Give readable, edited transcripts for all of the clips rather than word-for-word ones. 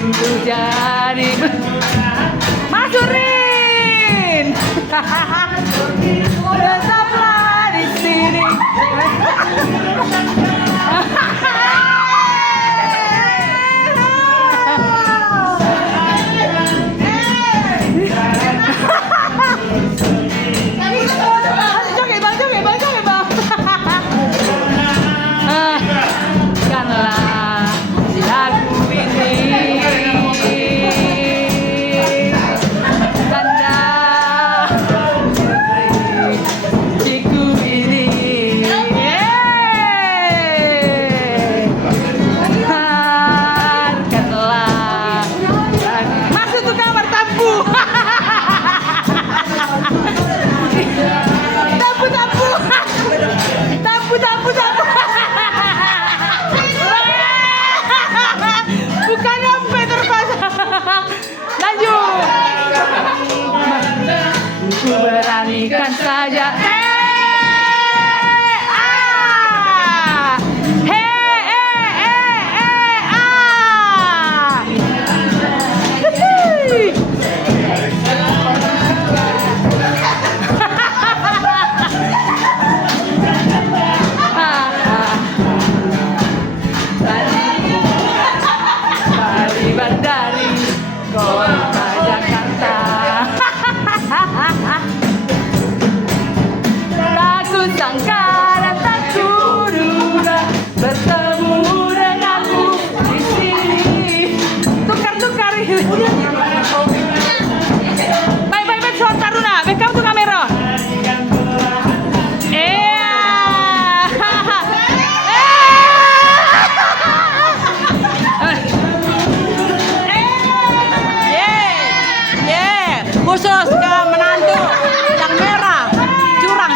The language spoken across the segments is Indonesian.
untuk jadi Masurin. Tetaplah di sini. Beranikan saja. Dari kota Jakarta. Tak kusangka dan tak kuduga bertemu denganmu di sini. Tukar-tukar. Baik, Soal Taruna, backup tuh kamera. Khusus ke menantu yang merah, curang.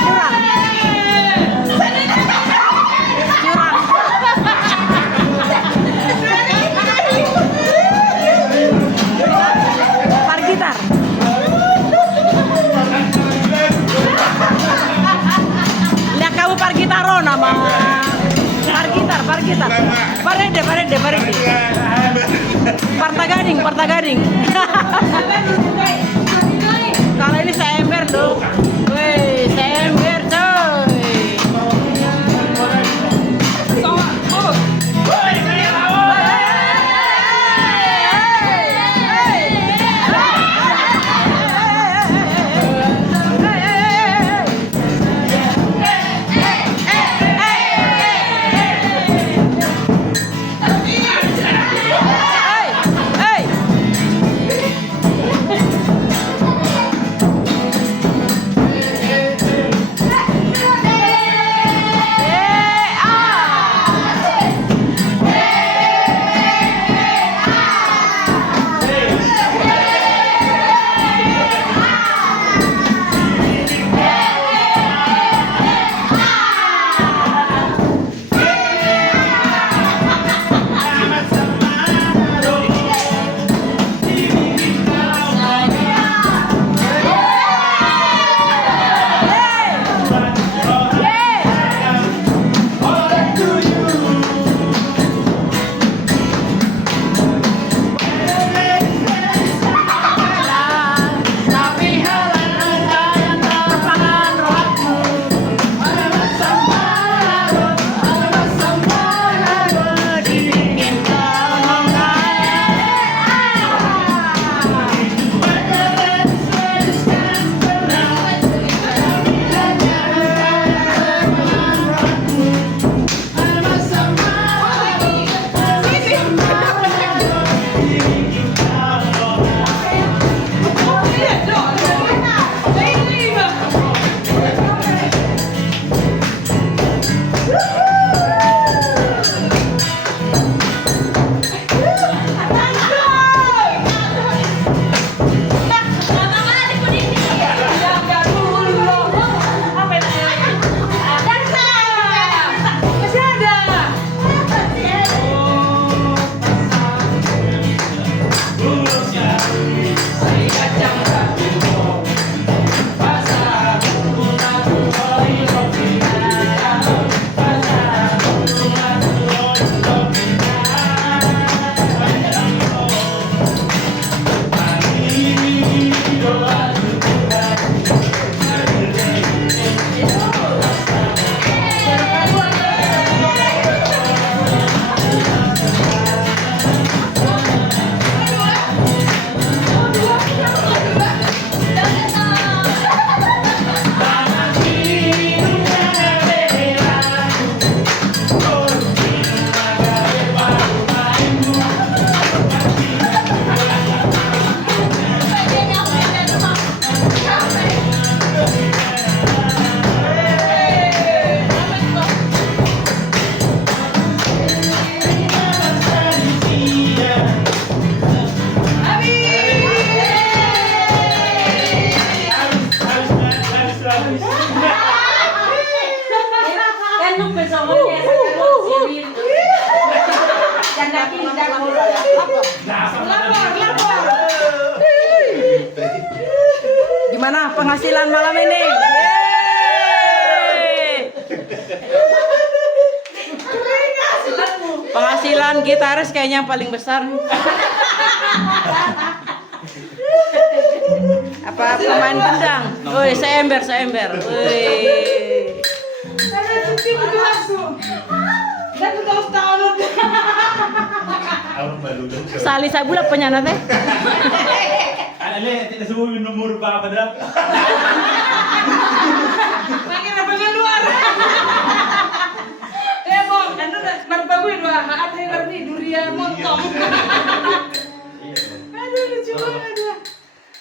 Par gitar. Lihat kamu par gitaro nama. Par gitar. Parede. Parta gading. Kalau ini saya ember dong. Woi, saya ember coy. penghasilan malam ini. Yeay. Penghasilan gitaris kayaknya yang paling besar. Apa pemain gendang? Woi, seember. Woi. Sali saya bulat penyana teh. Ale, tidak semua nomor apa dah? Makin apa luar? Bong, anu marbagoy dua, ada yang ngerti durian montong. Aduh lucu banget.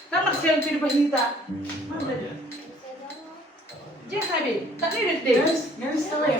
Kan selfie di pahita. Mana dia? Dia hadir, tak lihat deh. Guys, tahu ya.